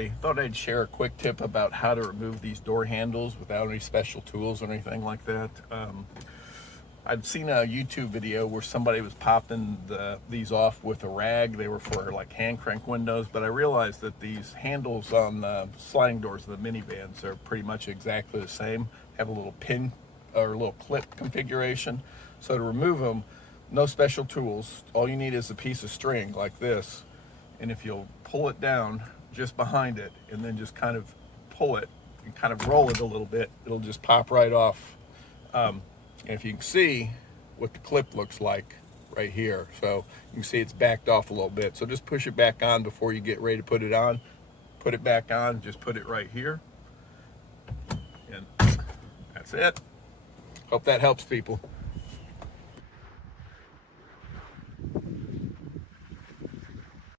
everybody. Thought I'd share a quick tip about how to remove these door handles without any special tools or anything like that. I'd seen a YouTube video where somebody was popping these off with a rag. They were for like hand crank windows, but I realized that these handles on the sliding doors of the minivans are pretty much exactly the same. Have a little pin or a little clip configuration. So to remove them, no special tools. All you need is a piece of string like this. And if you'll pull it down just behind it and then just kind of pull it and kind of roll it a little bit, it'll just pop right off. And if you can see what the clip looks like right here, so you can see it's backed off a little bit. So just push it back on before you get ready to put it on. Put it back on, just put it right here. And that's it. Hope that helps people.